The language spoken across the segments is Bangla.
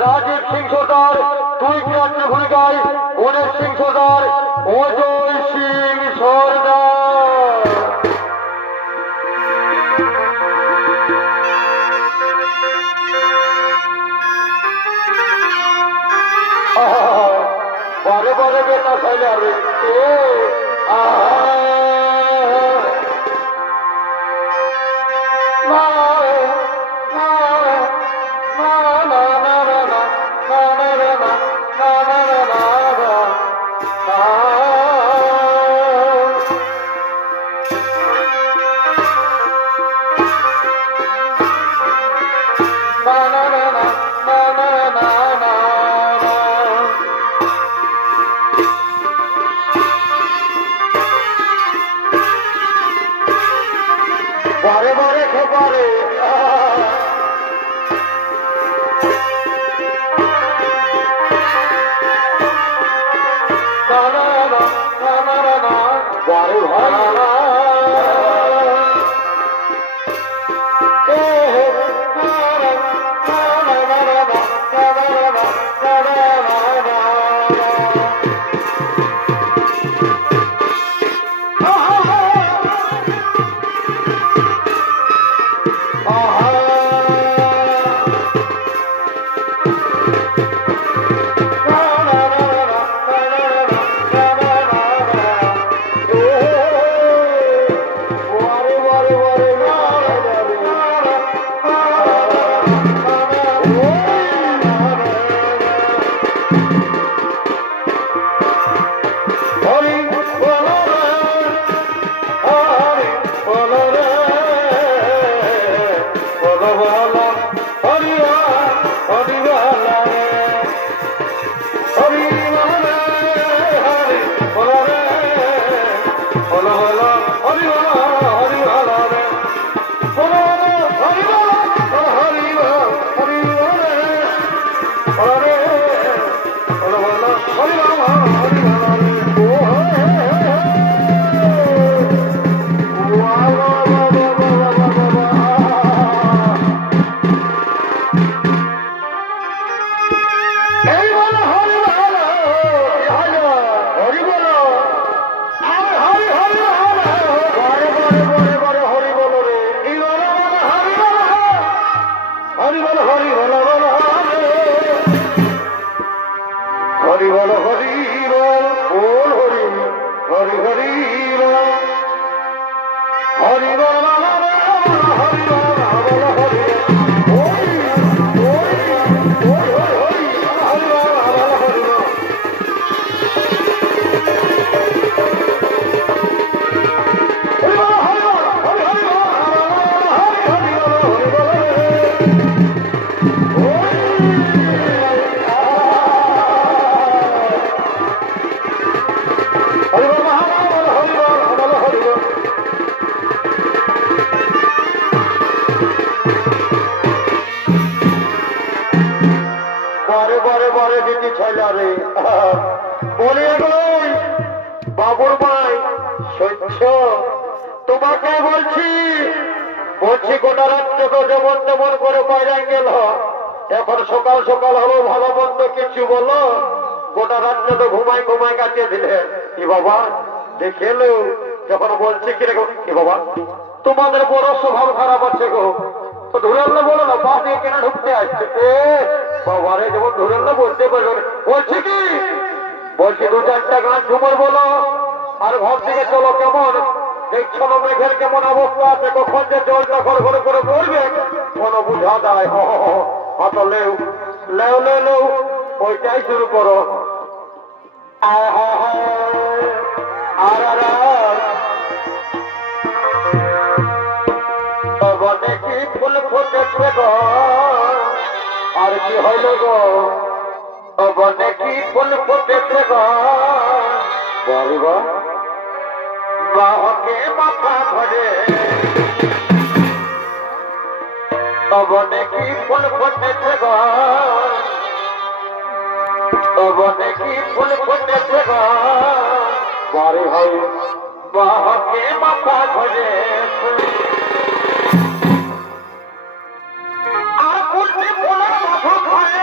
राजीव सिंह सरदार दुई किराटे भूमिकाय गणेश सिंह सरदार अजय सिंह सरदार बारे बारे बेटा सजा रे बारे बारे खबारे बारे भाई বাবুর ভাই সহ্য তোমাকে বলছি বলছি গোটা রাত্রে তো যেমন তেমন করে বাইরে গেল এখন সকাল সকাল হলো ভালো মন্দ কিছু বলো গোটা রাত্রে তো ঘুমাই ঘুমাই কাটিয়ে দিলেন কি বাবা দেখে এলো যখন বলছি কিরকম কি বাবা তোমাদের বড় স্বভাব খারাপ আছে গো। তো ধুরাল্লা বলো না, পা দিয়ে কেনা ঢুকতে আসছে বাবারে, যেমন ধুরাল্লা বলতে পারবে। বলছি কি, বলছি দু চারটা গান ঝুমর বলো আর ঘর থেকে চলো। কেমন দেখছো মেঘের কেমন অবস্থা আছে, কখন যে জলটা ঘর ঘরে করে পড়বে কোনো বুঝা দেয়। হাত লেউ লেউ লেউ লেউ, ওইটাই শুরু করো। বনে কি ফুল ফুটেছে গো, আর কি হইল গো, বনে কি ফুল ফুটেছে গো, বলব বাহকে মাথা ধরে। বনে কি ফুল ফুটেছে গো, বনে কি ফুল ফুটেছে গো, বাড়ি হয় বাহকে মাথা ধরে। আর ফুলটি ফুলের মাথা ধরে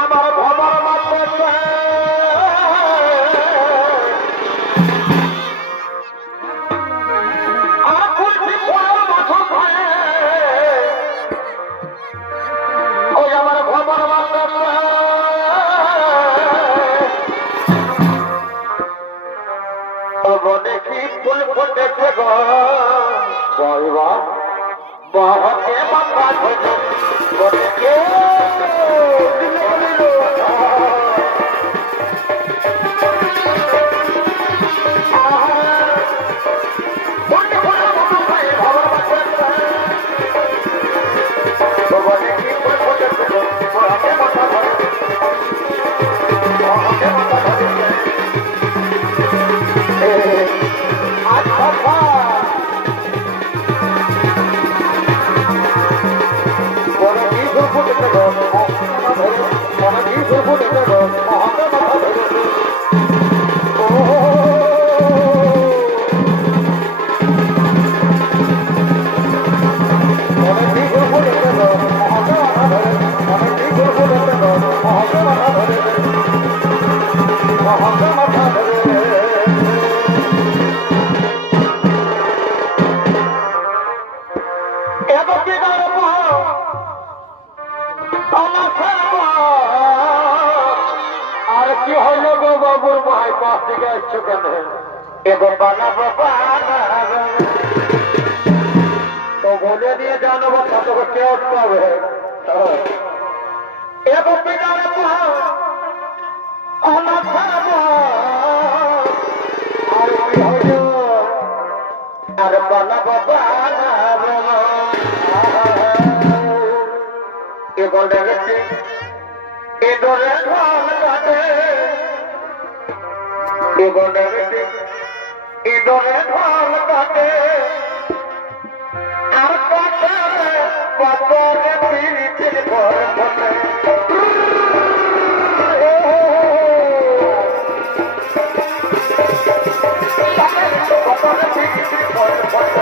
আমার ভবার মাথা। আর ফুলটি ফুলের মাথা ধরে ওই আমার ভবার মাথা। বনে কি ফুল ফুটেছে গো, বলবা বাহকে মাথা ধরে। বনে কে আর কি হইল গো বাবুর মাই পাশ দিকে আসছো কেন? এবং বানাবো তো বলে দিয়ে জানো বাচ্চা, তোকে কে উঠতে এবং আর কি হইল আর বানাবো বলে গেছে এদরে ঢাল কাটে, বলে গেছে এদরে ঢাল কাটে। আর কাটে বাপরে পিড়িতির ঘর ফটে। বাপরে পিড়িতির ঘর ফটে।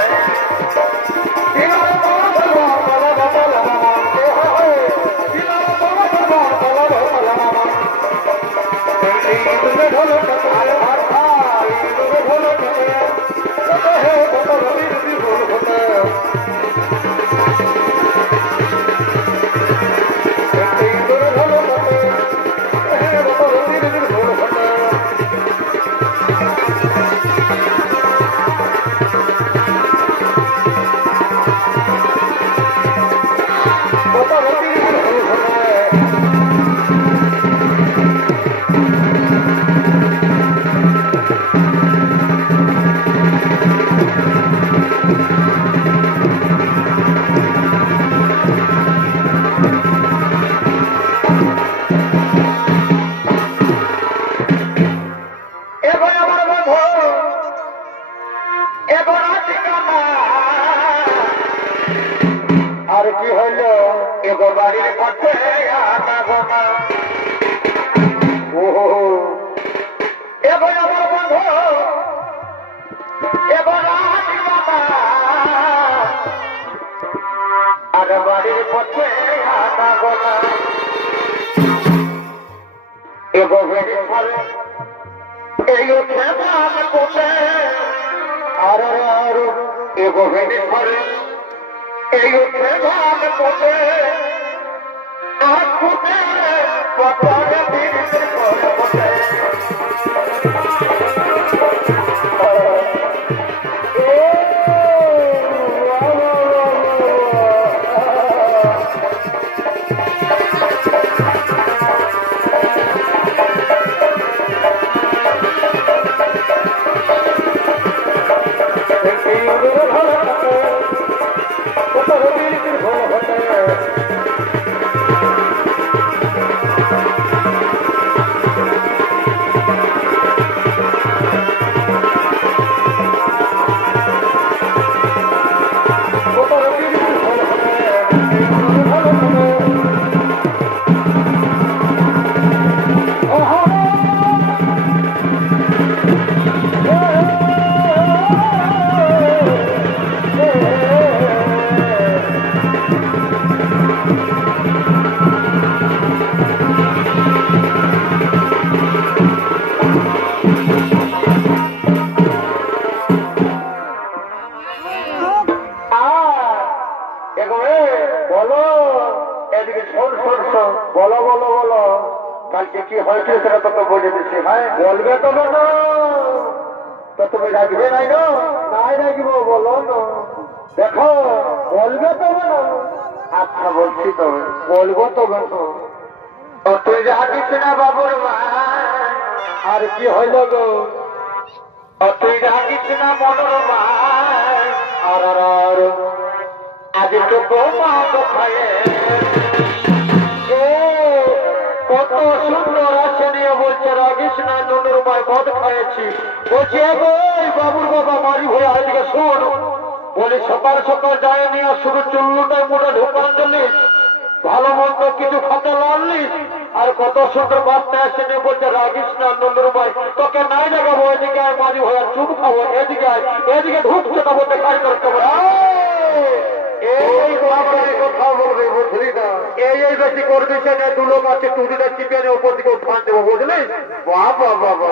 আর কি হইল এগো বাড়ির পথে আনাবো না। এগো আমার বন্ধু এগো আর বাড়ির পথে আনাবো না। এগো বেড়ে ফলে এই উঠে ভাব কোটে আর এগো ভেনেশ্বরে এই উঠে ভাব কোটে আর কোটে বটরে বীরের করে বটে বলো বলো বলো কালকে কি হয়েছে সেটা তোকে বুঝে দিচ্ছি। হ্যাঁ বলবে তো বলো তো তুমি রাখবে নাই না নাই রাখবো বলো না দেখো বলবে তো বলো আচ্ছা বলছি তো বলবো তো বলো তুই রাখিস না বাবুর মা আর কি হইল গো তুই রাখিস না মনোর মা আর আজ তো মা কোথায় কত সুন্দর আছে নিয়ে বলছে রাগিস না নুনুর মায় মদ খাইছি বলছে বাবুর বাবা মারি হয়ে আজকে শোন বলে সকাল সকাল যায় নিয়ে শুধু চুল্লুটাই মোটা ঢোকান দিলিস ভালো মন্দ কিছু খাতে লানলিস আর কত সুন্দর বাচ্চা আছে নিয়ে বলছে রাগিস না নুনুর মায় তোকে নাই লাগাবো এদিকে আয় মারি হয়ে চুপ খাবো এদিকে আয় এদিকে ঢুকছে না বলতে কাজ করতে এই কথা বলবে বুঝলি না এই বেশি করে দিচ্ছে না দু লোক আছে টুটিটা চিপে উপর দিকে উঠান দেবো বুঝলি বাবা বাবা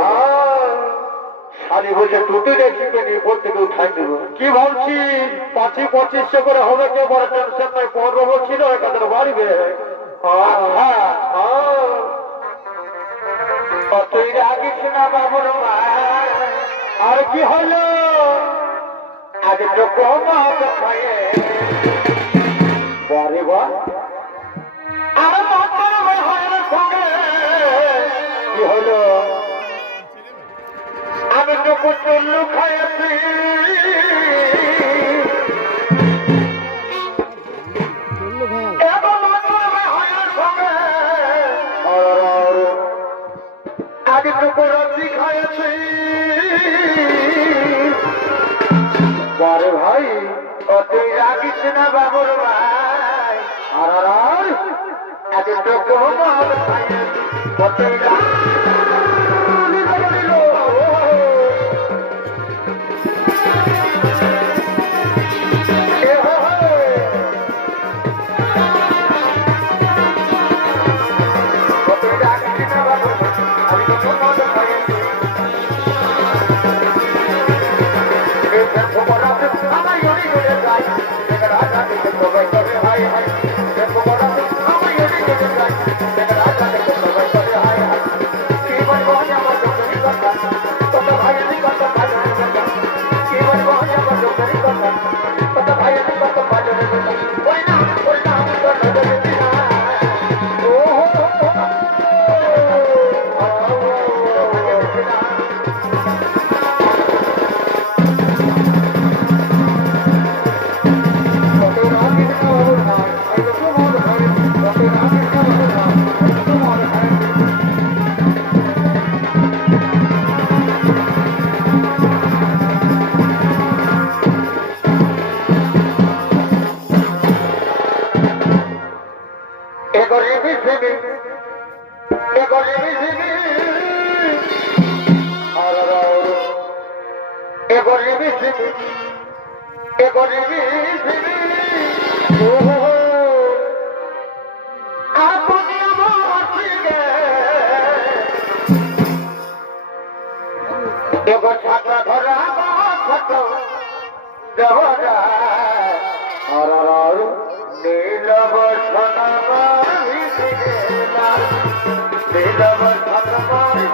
শালি বলছে টুটিটা চিপে নিয়ে উপর থেকে উঠান দেবো কি ভাবছি 2500 করে হবে কেউ বড় টেনশন নাই 15 বলছিল একাদের বাড়িবে তুই রাখিস না বাবুর মা আর কি হলো আজ তো কমা খায়ে বারে বা আর মাত্র হয় সঙ্গে কি হলো আমি তো চুল্লু খাইছি আগে তো রাত্রি খাইছি বারে ভাই তুই রাখিস না বাবুর ভাই আর আগে তো কমাল আর নীলব সনমারি নীলব সনমারি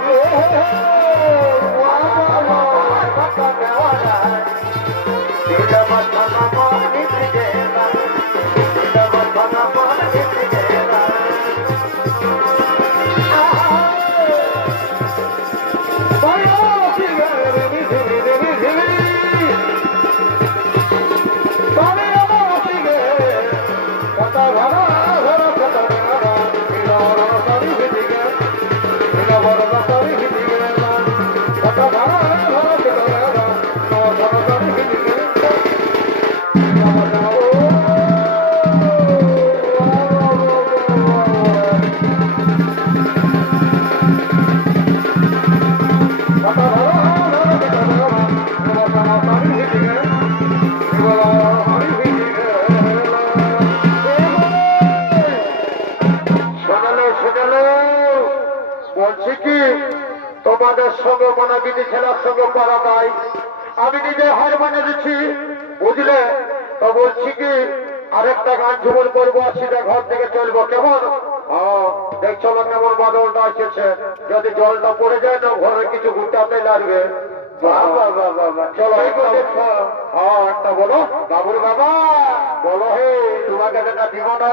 বলছি কি তোমাদের সঙ্গে মানে বিধি ছেলের সঙ্গে করা নাই, আমি নিজে হার মানে দিচ্ছি বুঝলে। তো বলছি কি আরেকটা গান ঝুমন করবো, সেটা ঘর থেকে চলবো কেমন? দেখছো না কেমন বাদলটা এসেছে, যদি জলটা পড়ে যায় না ঘরে কিছু ঘুরতে লাগবে। চলো একটা বলো বাবুর বাবা, বলো হে তোমাকে যেটা দিব না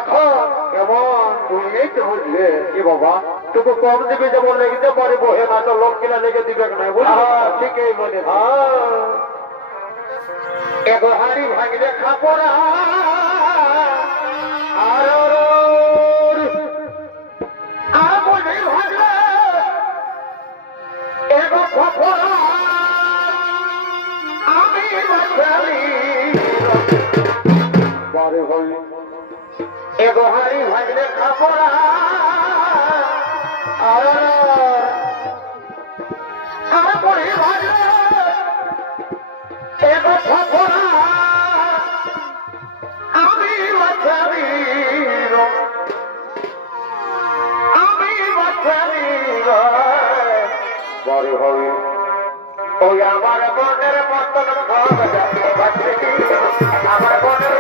কেমন? তুমি এই তো বুঝলে কি বাবা, টুকু কম দিবে যেমন লেগে পারিব, হে না তো লোক কিনা লেগে দিবে না, বুঝলি? ঠিকই বলে এগো হাড়ি ভাঙলে খাপড়া আর বলে ভাঙলে এগো খাপড়া আমি বারে হই এগো হাড়ি ভাঙলে খাপড়া আর বলে ভাঙলে এগো খাপড়া আমি বাচ্চারি বড় হবে ওই আমার মনের মতন আমার মনের